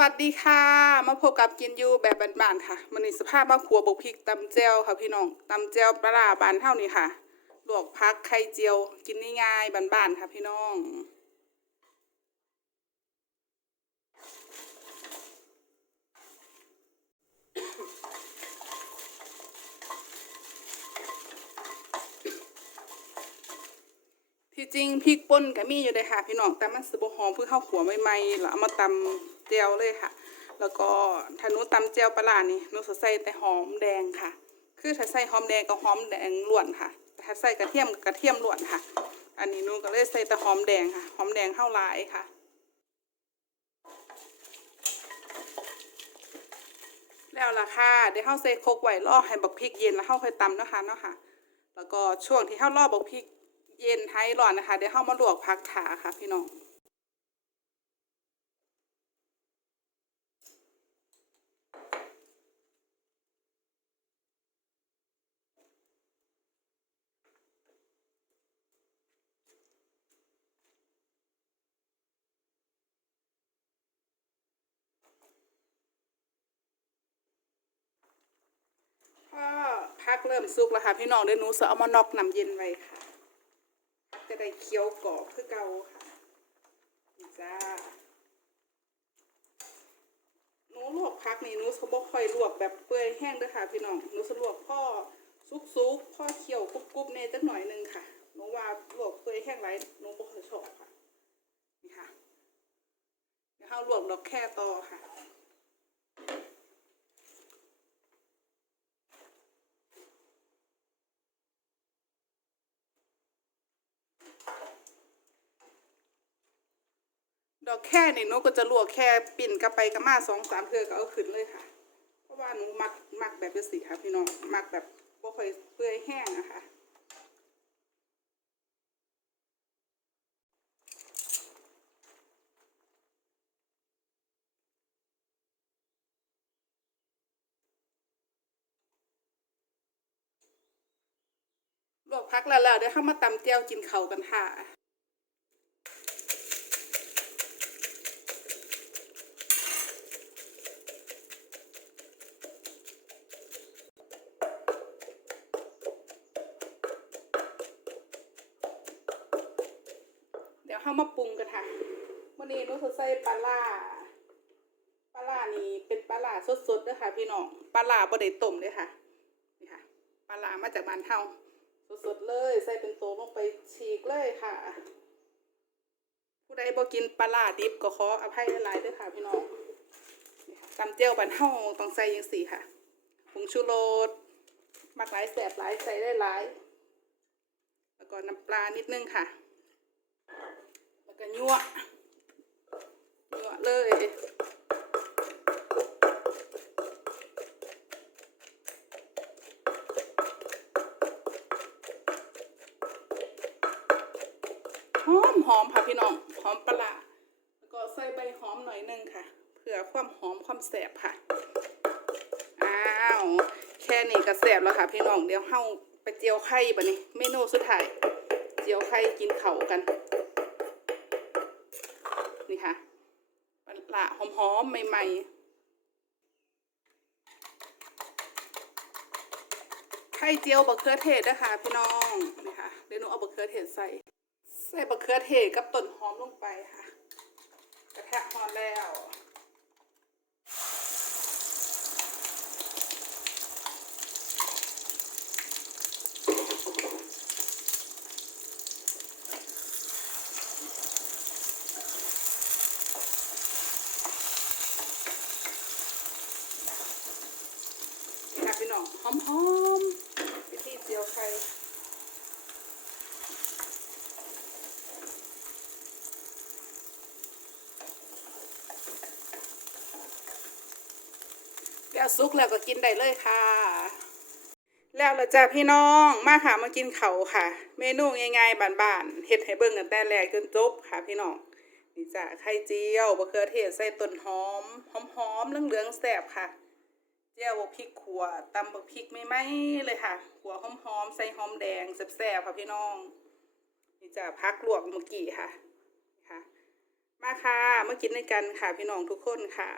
วัสดีค่ะ มาพบกับกินยูแบบบ้านๆค่ะมันนี้สภาพมาครัวบกพริกตำแจ่วค่ะพี่น้องตำแจ่วปลาร้าบานเท่านี้ค่ะลวกพักไข่เจียว กินง่ายๆบ้านๆค่ะพี่น้อง ที่จริงพริกป่นก็มีอยู่เลยค่ะ พี่น้องแต่มันสบหอมเพื่อข้าวขัวใหม่ๆแล้วเอามาตำ จียวเลยค่ะ แล้วก็ถ้าหนูตำเจียวปลาร้านี่หนูจะใส่แต่หอมแดงค่ะ คือถ้าใส่หอมแดงก็หอมแดงล้วนค่ะ ถ้าใส่กระเทียมกระเทียมล้วนค่ะ อันนี้หนูก็เลยใส่แต่หอมแดงค่ะ หอมแดงเข้าลายค่ะแล้วล่ะค่ะเดี๋ยวเฮาใส่โคกไว้รอให้บักพริกเย็นแล้วเฮาค่อยตำเนาะคะเนาะค่ะ แล้วก็ช่วงที่เฮารอบักพริกเย็นให้ร้อนนะคะ เดี๋ยวเฮามาลวกผักขาค่ะพี่น้อง ก็ พักเริ่มสุกแล้วค่ะพี่น้องเดี๋ยวหนูจะเอามานอกน้ำเย็นไว้ค่ะ จะได้เคี้ยวกรอบคือเก่าค่ะจ้าหนูลวกพักนี่หนูจะบ่ค่อยลวกแบบเปื่อยแห้งเด้วยค่ะพี่น้องหนูจะลวกพ่อซุกๆพ่อเคี่ยวกรุบๆในจักหน่อยหนึงค่ะหนูว่าลวกเปื่อยแห้งไรหนูบ่ค่อยชอบค่ะนี่ค่ะเดี๋ยวเราลวกดอกแค่ต่อค่ะ อกแค่นี่หนูก็จะลวกแค่ปิ่นกลับไปกับมาสองสามเทือก็เอาขึ้นเลยค่ะ เพราะว่าหนูมักมักแบบนี้สิค่ะพี่น้องมักแบบบ่ค่อยเปื่อยแห้งอะค่ะลวกพักแล้วแล้วเดี๋ยวเข้ามาตำเจียวกินเขากันค่ะ เข้ามาปรุงกันค่ะวันนี้หนุจะใส่ปลาล่าปลาล่านี่เป็นปลาล่าสดๆเด้อค่ะ พี่น้องปลาล่าบ่ได้ต้มเด้อค่ะนี่ค่ะปลาล่ามาจากบ้านเฮาสดๆเลย ใส่เป็นโตลงไปฉีกเลยค่ะ ผู้ใดบ่กินปลาล่าดิบก็ขออภัยหลายๆเด้อค่ะ พี่น้องนี่ค่ะตำเจียวบ้านเฮาต้องใส่จังซี่ค่ะผงชูรสมักหลายแสบหลายใส่ได้หลาย แล้วก็น้ำปลานิดนึงค่ะ ก็ยั่วยั่วเลยหอมหอมค่ะพี่น้องหอมปลาแล้วก็ใส่ใบหอมหน่อยหนึงค่ะ เพื่อความหอมความแสบค่ะอ้าวแค่นี้ก็แสบแล้วค่ะ พี่น้องเดี๋ยวเฮาไปเจียวไข่บะนี่เมนูสุดท้ายเจียวไข่กินเข่ากัน นี่ค่ะปลาหอมๆใหม่ๆไข่เจียวบะเขือเทศนะคะพี่น้องนี่ค่ะเดี๋ยวหนูเอาบะเขือเทศใส่ ใส่บะเขือเทศกับต้นหอมลงไปค่ะ กระทะหอมแล้ว นี่ค่ะพี่น้อง หอมหอมๆวิธีเจียวไข่แล้วซุกแล้วก็กินได้เลยค่ะ แล้วละจ้าพี่น้องมาค่ะมากินเขาวค่ะ เมนูง่ายๆบานๆเฮ็ดให้เบิ่งกันแต่แรกจนจบค่ะพี่น้องนี่จ้ะไข่เจียวบะเขือเทศใส่ต้นหอมหอมๆเหลืองๆแซ่บค่ะ เจียวบกพริกขัวตำบักพริกไม่ไหมเลยค่ะขัวหอมๆใส่หอมแดงแซ่บๆค่ะพี่น้อง นี่จะพักลวกเมื่อกี้ค่ะค่ะ มาค่ะมากินด้วยกันค่ะพี่น้องทุกคนค่ะ